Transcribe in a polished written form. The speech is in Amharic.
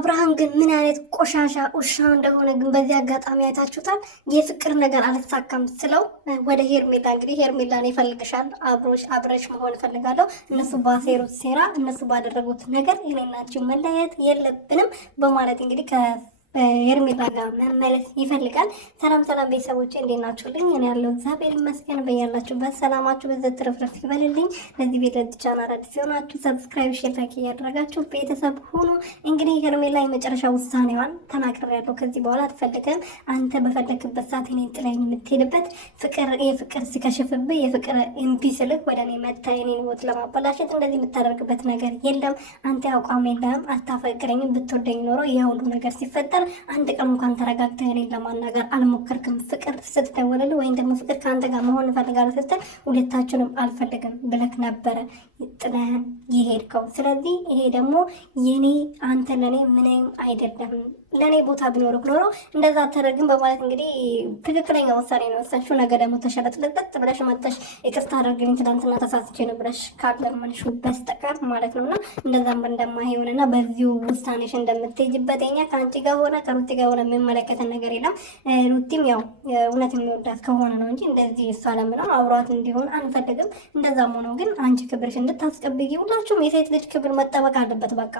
አብርሃም ግን ምን አይነት ቆሻሻ ውሻ እንደሆነ ግን በዚህ አጋጣሚ አይታችሁታል። የፍቅር ነገር አልሳካም ስለው ወደ ሄርሜላ እንግዲህ ሄርሜላን ይፈልግሻል፣ አብረሽ መሆን እፈልጋለሁ፣ እነሱ ባሴሩት ሴራ፣ እነሱ ባደረጉት ነገር እኔና አንቺ መለያየት የለብንም በማለት እንግዲህ ሄርሜላ ጋር መመለስ ይፈልጋል። ሰላም ሰላም ቤተሰቦቼ እንዴት ናችሁልኝ? እኔ ያለው እግዚአብሔር ይመስገን። በያላችሁበት ሰላማችሁ በዘት ትርፍርፍ ይበልልኝ። ለዚህ ቤት ቻናል አዲስ ሆናችሁ ሰብስክራይብ፣ ሼር፣ ላይክ እያደረጋችሁ ቤተሰብ ሁኑ። እንግዲህ ሄርሜላ የመጨረሻ ውሳኔዋን ተናግሬያለሁ። ከዚህ በኋላ አትፈልግም። አንተ በፈለክበት ሰዓት እኔን ጥለኝ የምትሄድበት የፍቅር ሲከሽፍብህ የፍቅር እምቢ ስልክ ወደ እኔ መታ የኔን ህይወት ለማበላሸት እንደዚህ የምታደርግበት ነገር የለም። አንተ አቋም የለህም። አታፈቅረኝም። ብትወደኝ ኖሮ ይህ ሁሉ ነገር ሲፈጠር አንድ ቀን እንኳን ተረጋግተህ እኔን ለማናገር አልሞከርክም። ፍቅር ስትደውልልህ ወይም ደግሞ ፍቅር ከአንተ ጋር መሆን እፈልጋለሁ ስትል ሁለታችንም አልፈልግም ብለህ ነበረ ጥለህን የሄድከው። ስለዚህ ይሄ ደግሞ የኔ አንተ ለኔ ምንም አይደለም። ለኔ ቦታ ቢኖርክ ኖሮ እንደዛ አታደርግም በማለት እንግዲህ ትክክለኛ ውሳኔ ነው የወሰንሽው። ነገ ደግሞ ተሸለጥለጥ ብለሽ መጥተሽ ይቅርታ አድርግልኝ ትናንትና ተሳስቼ ነው ብለሽ ካለመንሽው በስተቀር ማለት ነውና እንደዛም እንደማይሆንና በዚሁ ውሳኔሽ እንደምትሄጂበት የኛ ከአንቺ ጋር ሆነ ከሩቲ ጋር ሆነ የሚመለከተን ነገር የለም። ሩቲም ያው እውነት የሚወዳት ከሆነ ነው እንጂ እንደዚህ እሷ ለምነው አብሯት እንዲሆን አንፈልግም። እንደዛም ሆኖ ግን አንቺ ክብርሽ እንድታስቀብጊ ሁላችሁም የሴት ልጅ ክብር መጠበቅ አለበት በቃ።